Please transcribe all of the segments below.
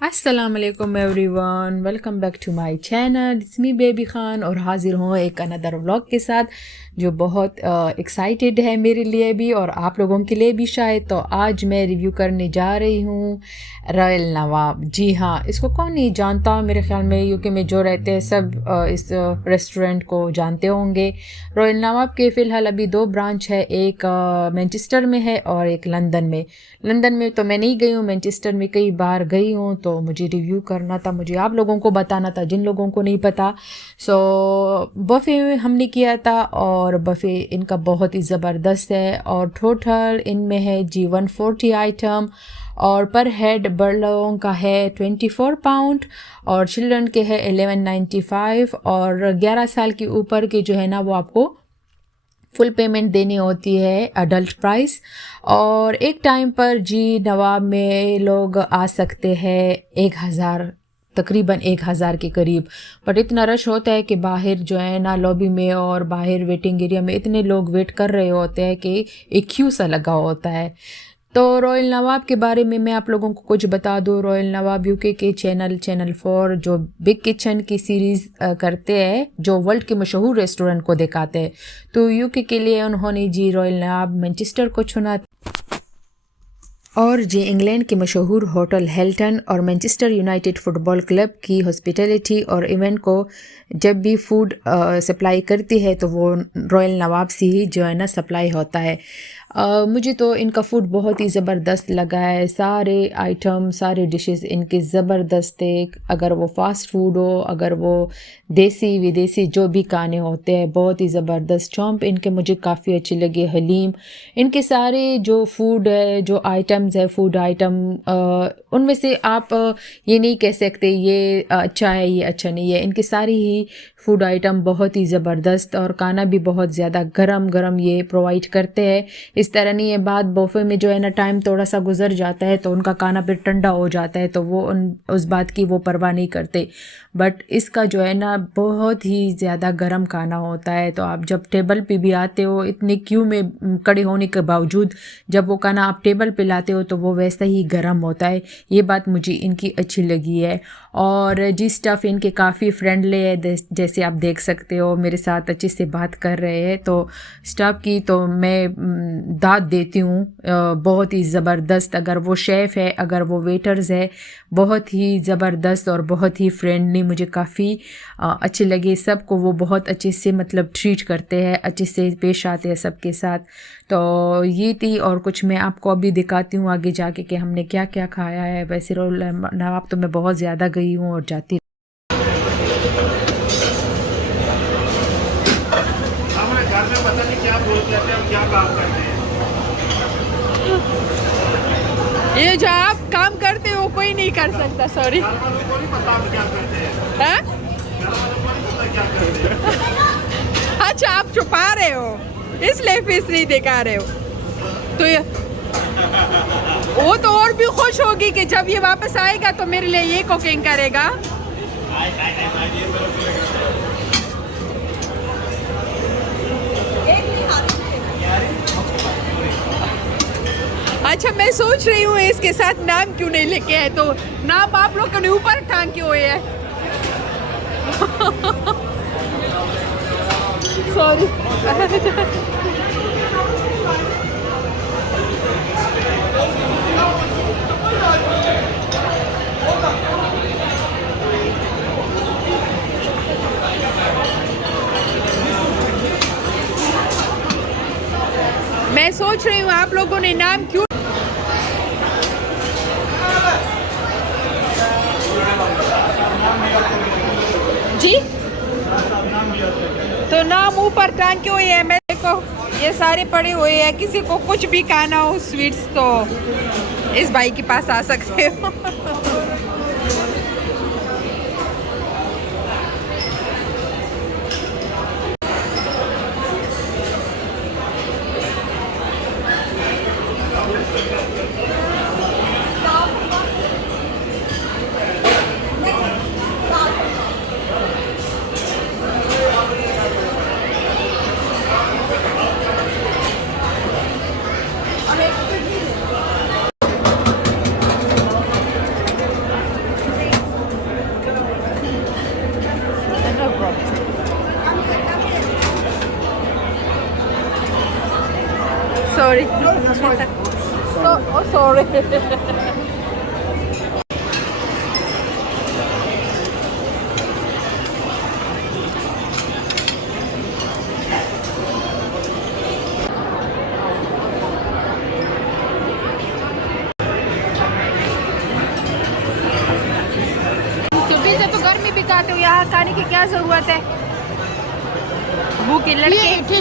अस्सलाम वालेकुम everyone, welcome back to my channel. It's me Baby Khan और हाजिर हूँ एक अनदर व्लॉग के साथ जो बहुत एक्साइटेड है मेरे लिए भी और आप लोगों के लिए भी शायद। तो आज मैं रिव्यू करने जा रही हूँ रॉयल नवाब। जी हाँ, इसको कौन नहीं जानता, मेरे ख्याल में यूके में जो रहते हैं सब इस रेस्टोरेंट को जानते होंगे। रॉयल नवाब के फ़िलहाल अभी 2 ब्रांच है, एक मैनचेस्टर में है और एक लंदन में। लंदन में तो मैं नहीं गई हूँ, मैनचेस्टर में कई बार गई हूँ, तो मुझे रिव्यू करना था, मुझे आप लोगों को बताना था जिन लोगों को नहीं पता। सो बफ़े हमने किया था और बफ़े इनका बहुत ही ज़बरदस्त है और टोटल इनमें है जी 140 आइटम और पर हेड बड़ लोगों का है 24 पाउंड और चिल्ड्रन के है 1195 और 11 साल के ऊपर के जो है ना वो आपको फुल पेमेंट देनी होती है अडल्ट प्राइस। और एक टाइम पर जी नवाब में लोग आ सकते हैं 1000, तकरीबन 1000 के करीब। बट इतना रश होता है कि बाहर जो है ना लॉबी में और बाहर वेटिंग एरिया में इतने लोग वेट कर रहे होते हैं कि एक क्यू सा लगा होता है। तो रॉयल नवाब के बारे में मैं आप लोगों को कुछ बता दूँ। रॉयल नवाब यूके के चैनल 4 जो बिग किचन की सीरीज़ करते हैं, जो वर्ल्ड के मशहूर रेस्टोरेंट को दिखाते हैं, तो यूके के लिए उन्होंने जी रॉयल नवाब मैनचेस्टर को चुना और जी इंग्लैंड के मशहूर होटल हेल्टन और मैनचेस्टर यूनाइटेड फुटबॉल क्लब की हॉस्पिटैलिटी और इवेंट को जब भी फूड सप्लाई करती है तो वो रॉयल नवाब से ही जो है ना सप्लाई होता है। मुझे तो इनका फूड बहुत ही ज़बरदस्त लगा है, सारे आइटम सारे डिशेस इनके ज़बरदस्त है। अगर वो फास्ट फूड हो, अगर वो देसी विदेशी जो भी खाने होते हैं, बहुत ही ज़बरदस्त। चॉम्प इनके मुझे काफ़ी अच्छे लगे, हलीम, इनके सारे जो फूड है, जो आइटम्स है फूड आइटम, उनमें से आप ये नहीं कह सकते ये अच्छा है ये अच्छा नहीं है। इनके सारी ही फूड आइटम बहुत ही ज़बरदस्त और खाना भी बहुत ज़्यादा गरम गरम ये प्रोवाइड करते हैं। इस तरह नहीं है बात बफे में जो है ना टाइम थोड़ा सा गुजर जाता है तो उनका खाना फिर ठंडा हो जाता है, तो वो उस बात की वो परवाह नहीं करते। बट इसका जो है ना बहुत ही ज़्यादा गर्म खाना होता है, तो आप जब टेबल पे भी आते हो इतने क्यू में खड़े होने के बावजूद जब वो खाना आप टेबल पे लाते हो तो वो वैसा ही गर्म होता है। ये बात मुझे इनकी अच्छी लगी है। और जी स्टाफ इनके काफ़ी फ्रेंडली है, जैसे आप देख सकते हो मेरे साथ अच्छे से बात कर रहे हैं। तो स्टाफ की तो मैं दाद देती हूँ, बहुत ही ज़बरदस्त। अगर वो शेफ़ है, अगर वो वेटर्स है, बहुत ही ज़बरदस्त और बहुत ही फ्रेंडली, मुझे काफ़ी अच्छे लगे। सबको वो बहुत अच्छे से मतलब ट्रीट करते हैं, अच्छे से पेश आते हैं सबके साथ। तो ये थी और कुछ मैं आपको अभी दिखाती हूँ आगे जाके कि हमने क्या क्या खाया है। वैसे रोल नवाब तो मैं बहुत ज़्यादा गई हूँ और जाती। हमारे घर में पता नहीं क्या बोल जाते हैं, हम क्या काम करते हैं। ये जो आप काम करते हो कोई नहीं कर सकता, सॉरी। घर वालों को नहीं पता हम क्या करते हैं। हाँ? घर वालों को नहीं पता क्या करते हैं। अच्छा, आप छुपा रहे हो इसलिए फेस नहीं दिखा रहे हो। तो ये वो तो और भी खुश होगी कि जब ये वापस आएगा तो मेरे लिए ये कुकिंग करेगा। अच्छा, मैं सोच रही हूँ इसके साथ नाम क्यों नहीं लिखे है, तो नाम आप लोगों ने ऊपर टांग के हुए है। सॉरी। मैं सोच रही हूँ आप लोगों ने नाम क्यों। जी तो नाम ऊपर टांग के हुए है। मेरे को ये सारे पड़े हुए हैं, किसी को कुछ भी खाना हो स्वीट्स तो इस भाई के पास आ सकते हो। Oh, sorry. छुट्टी से तो गर्मी भी काटो, यहाँ खाने की क्या ज़रूरत है? भूखे लड़के।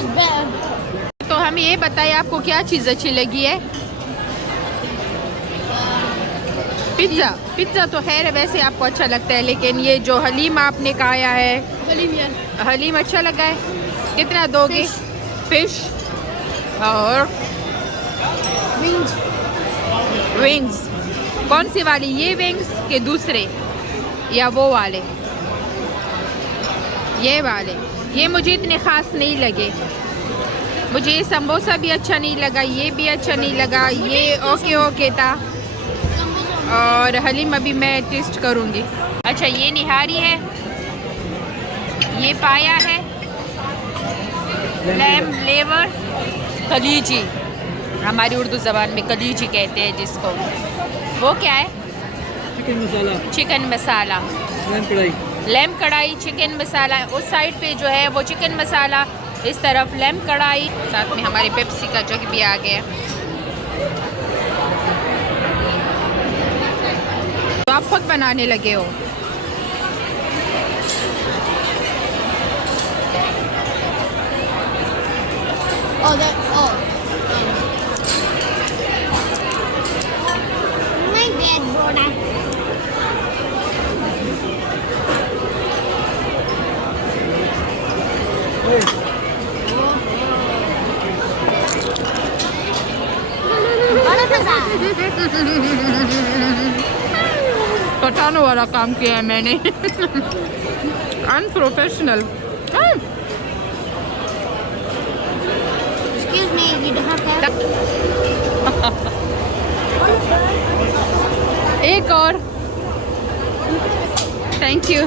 तो हमें ये बताइए आपको क्या चीज़ अच्छी लगी है? पिज़्ज़ा। पिज़्ज़ा तो खैर वैसे आपको अच्छा लगता है, लेकिन ये जो हलीम आपने खाया है, हलीम अच्छा लगा है? कितना दोगे? फिश और विंग्स। कौन सी वाली, ये विंग्स के दूसरे या वो वाले? ये वाले। ये मुझे इतने ख़ास नहीं लगे। मुझे ये समोसा भी अच्छा नहीं लगा, ये भी अच्छा नहीं लगा, ये ओके ओके था। और हलीम अभी मैं टेस्ट करूँगी। अच्छा, ये निहारी है, ये पाया है, लैम लेवर, कलीजी, हमारी उर्दू ज़बान में कलीजी कहते हैं जिसको। वो क्या है? चिकन मसाला, चिकन मसाला, लैम कढ़ाई। लैम कढ़ाई, चिकन मसाला। उस साइड पे जो है वो चिकन मसाला, इस तरफ लैम कढ़ाई, साथ में हमारी पेप्सी का जग भी आ गया। तो आप खुद बनाने लगे हो? My bad, Brona. पटाने वाला काम किया है मैंने। Unprofessional. Excuse me, you don't have that? एक और। Thank you.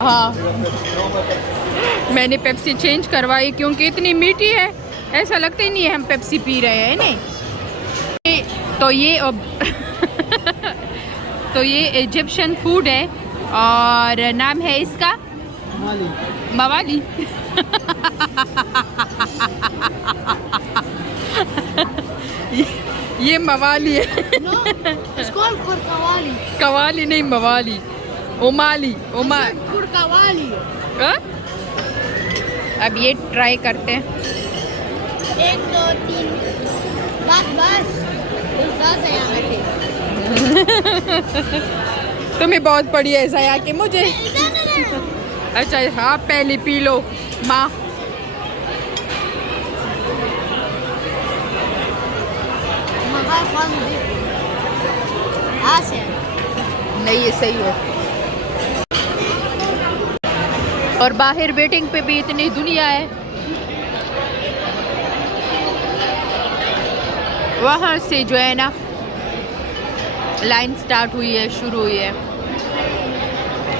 हाँ, मैंने पेप्सी चेंज करवाई क्योंकि इतनी मीठी है, ऐसा लगता ही नहीं है हम पेप्सी पी रहे हैं। नहीं तो ये तो ये इजिप्शियन फूड है और नाम है इसका मवाली। ये मवाली है। No, it's called kurkawali. Qawwali नहीं, मवाली। ओमाली। ओमा I said kurkawali. हाँ? अब ये ट्राई करते हैं। 1, 2, 3. बस बस है यहाँ पे। तुम्हें बहुत पड़ी है ऐसा यार कि मुझे। अच्छा हाँ, पहले पी लो माँ। मगर कौन दे? नहीं, ये सही है। और बाहर वेटिंग पे भी इतनी दुनिया है। वहाँ से जो है ना लाइन स्टार्ट हुई है, शुरू हुई है।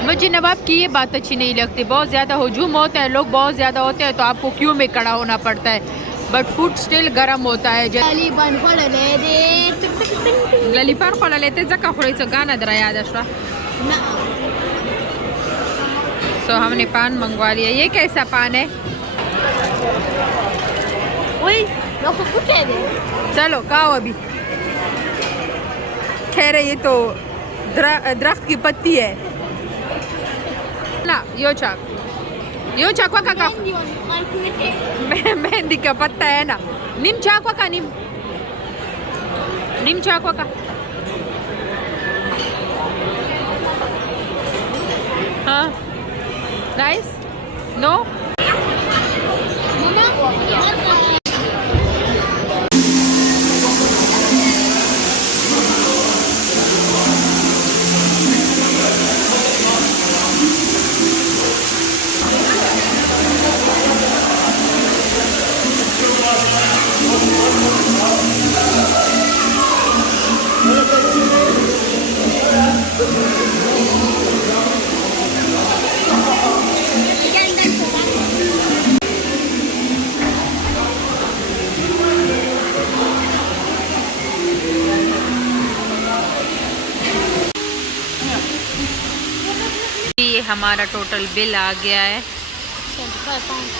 मुझे नवाब की ये बात अच्छी नहीं लगती, बहुत ज़्यादा हुजूम होता है, लोग बहुत ज़्यादा होते हैं तो आपको क्यों में खड़ा होना पड़ता है, बट फूड स्टिल गर्म होता है। ललीपार खोला लेते जका खोलायचं गाणं जरा याद असला। सो हमने पान मंगवा लिया। ये कैसा पान है? चलो खाओ अभी। खैर ये तो दरख्त की पत्ती है ना। यो चाकवा का मेहंदी का पत्ता है ना। नीम चाकवा का, नीम चाकवा का। हाँ, नाइस। नो हमारा टोटल बिल आ गया है 25 pounds.